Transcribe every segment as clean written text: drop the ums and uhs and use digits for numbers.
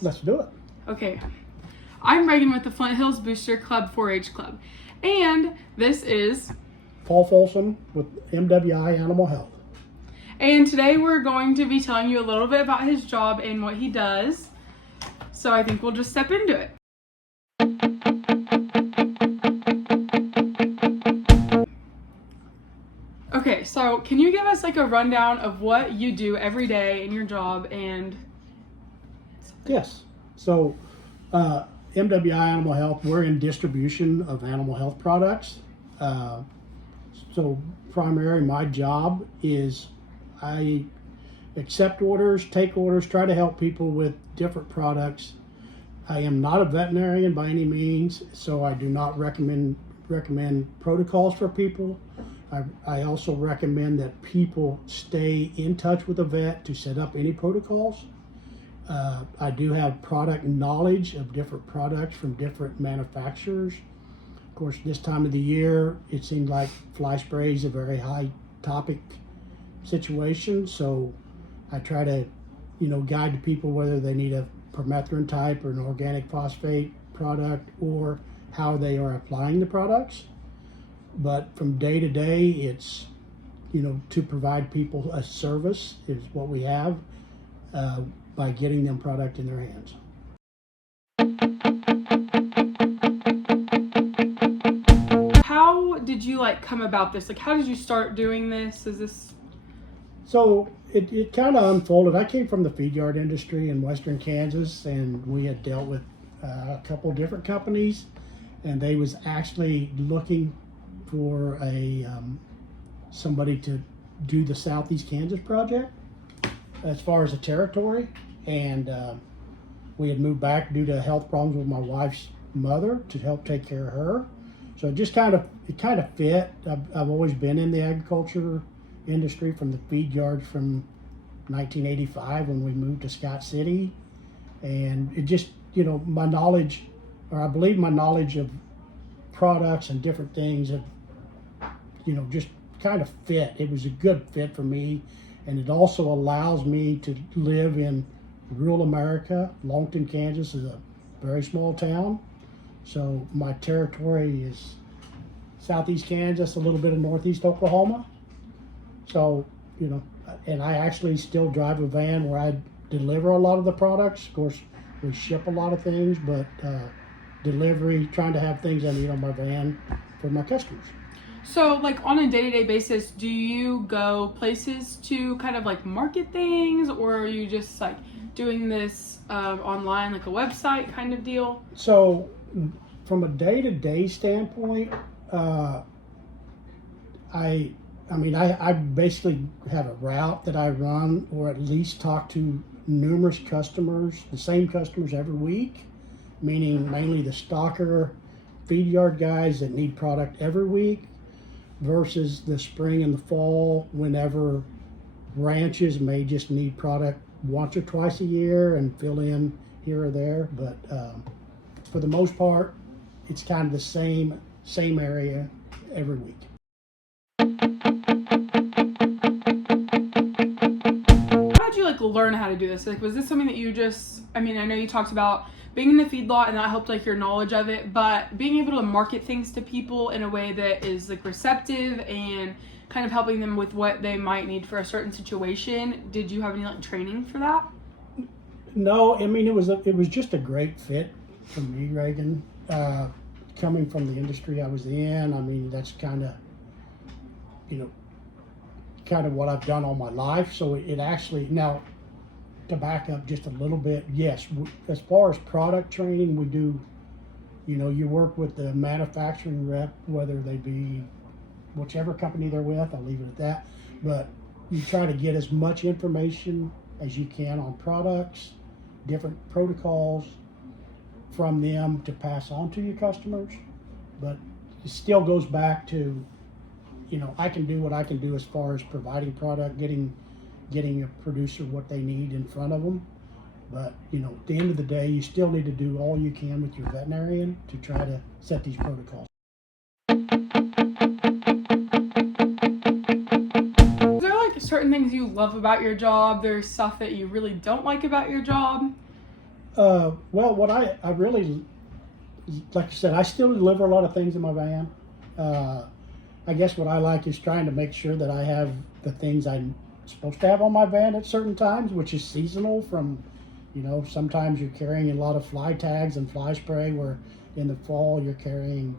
Let's do it. Okay. I'm Reagan with the Flint Hills Booster Club 4-H Club. And this is Paul Folsom with MWI Animal Health. And today we're going to be telling you a little bit about his job and what he does. So I think we'll just step into it. Okay, so can you give us like a rundown of what you do every day in your job and... Yes. So MWI Animal Health, we're in distribution of animal health products. So primarily my job is I accept orders, take orders, try to help people with different products. I am not a veterinarian by any means, so I do not recommend protocols for people. I also recommend that people stay in touch with a vet to set up any protocols. I do have product knowledge of different products from different manufacturers. Of course, this time of the year, it seems like fly spray is a very high topic situation. So I try to, guide the people whether they need a permethrin type or an organic phosphate product or how they are applying the products. But from day to day, it's, to provide people a service is what we have by getting them product in their hands. How did you come about this? How did you start doing this? So it kind of unfolded. I came from the feed yard industry in western Kansas, and we had dealt with a couple different companies, and they was actually looking for somebody to do the Southeast Kansas project as far as a territory, and we had moved back due to health problems with my wife's mother to help take care of her. So it kind of fit. I've always been in the agriculture industry from the feed yards from 1985 when we moved to Scott City, and it just my knowledge, or I believe my knowledge of products and different things have just kind of fit. It was a good fit for me, and it also allows me to live in rural America. Longton, Kansas is a very small town, so my territory is Southeast Kansas, a little bit of Northeast Oklahoma. So, and I actually still drive a van where I deliver a lot of the products. Of course, we ship a lot of things, but delivery, trying to have things I need on my van for my customers. So, on a day-to-day basis, do you go places to kind of market things, or are you just doing this online, like a website kind of deal? So, from a day-to-day standpoint, I basically have a route that I run, or at least talk to numerous customers, the same customers every week, meaning mainly the stocker feed yard guys that need product every week, versus the spring and the fall whenever ranches may just need product once or twice a year and fill in here or there. But for the most part, it's kind of the same area every week. How did you learn how to do this? Was this something that you just, I know you talked about being in the feedlot and that helped your knowledge of it, but being able to market things to people in a way that is receptive and kind of helping them with what they might need for a certain situation, did you have any training for that? No, it was just a great fit for me, Reagan. Coming from the industry I was in, that's kind of what I've done all my life. So it actually, now to back up just a little bit, yes, as far as product training, we do, you work with the manufacturing rep, whether they be whichever company they're with, I'll leave it at that, but you try to get as much information as you can on products, different protocols from them to pass on to your customers. But it still goes back to, I can do what I can do as far as providing product, getting a producer what they need in front of them. But, at the end of the day, you still need to do all you can with your veterinarian to try to set these protocols. certain things you love about your job? There's stuff that you really don't like about your job? Well, what I really, like I said, I still deliver a lot of things in my van. I guess what I like is trying to make sure that I have the things I'm supposed to have on my van at certain times, which is seasonal. From, sometimes you're carrying a lot of fly tags and fly spray, where in the fall you're carrying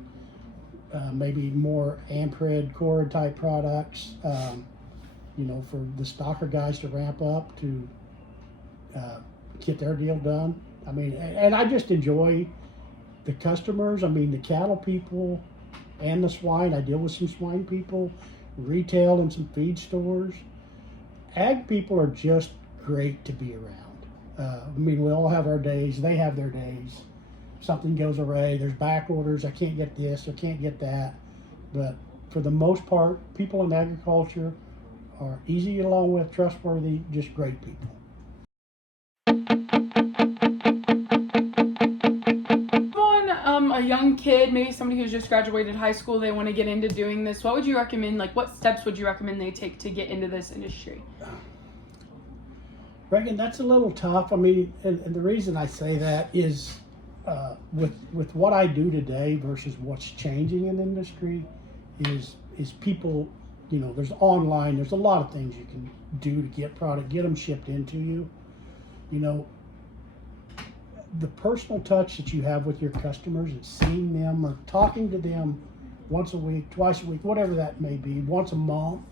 maybe more ampred cord type products, for the stalker guys to ramp up to get their deal done. I mean, and I just enjoy the customers. I mean, the cattle people and the swine. I deal with some swine people, retail and some feed stores. Ag people are just great to be around. I mean, we all have our days. They have their days. Something goes awry. There's back orders. I can't get this. I can't get that. But for the most part, people in agriculture are easy to get along with, trustworthy, just great people. A young kid, maybe somebody who's just graduated high school, they want to get into doing this. What would you recommend? Like, what steps would you recommend they take to get into this industry? Reagan, that's a little tough. I mean, and the reason I say that is with what I do today versus what's changing in the industry is people, there's online, there's a lot of things you can do to get product, get them shipped into you. The personal touch that you have with your customers and seeing them or talking to them once a week, twice a week, whatever that may be, once a month,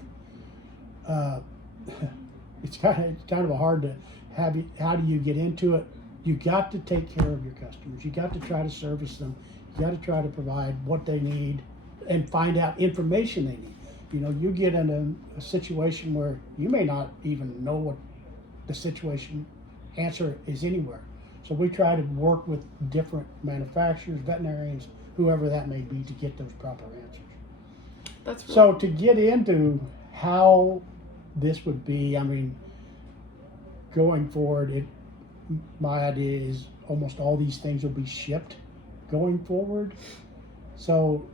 it's kind of hard to have. How do you get into it? You got to take care of your customers. You got to try to service them. You got to try to provide what they need and find out information they need. You get in a situation where you may not even know what the situation answer is anywhere. So we try to work with different manufacturers, veterinarians, whoever that may be, to get those proper answers. That's really So to get into how this would be, I mean, going forward, my idea is almost all these things will be shipped going forward. So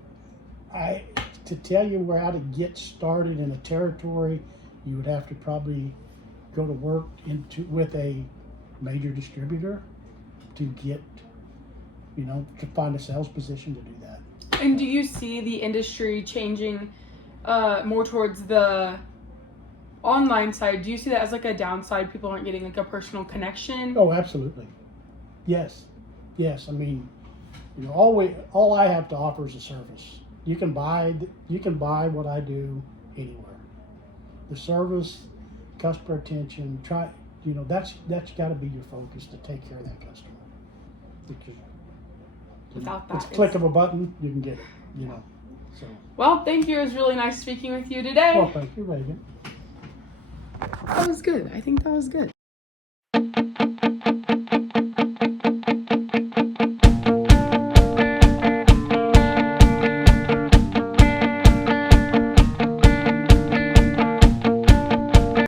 to tell you how to get started in a territory, you would have to probably go to work with a major distributor to get, to find a sales position to do that. And do you see the industry changing more towards the online side? Do you see that as like a downside? People aren't getting like a personal connection? Oh, absolutely. Yes. I mean, all I have to offer is a service. You can buy what I do anywhere. The service, customer attention, that's got to be your focus, to take care of that customer. Because, Without that, it's a click of a button, you can get it. So. Well, thank you. It was really nice speaking with you today. Well, thank you, Reagan. That was good. I think that was good.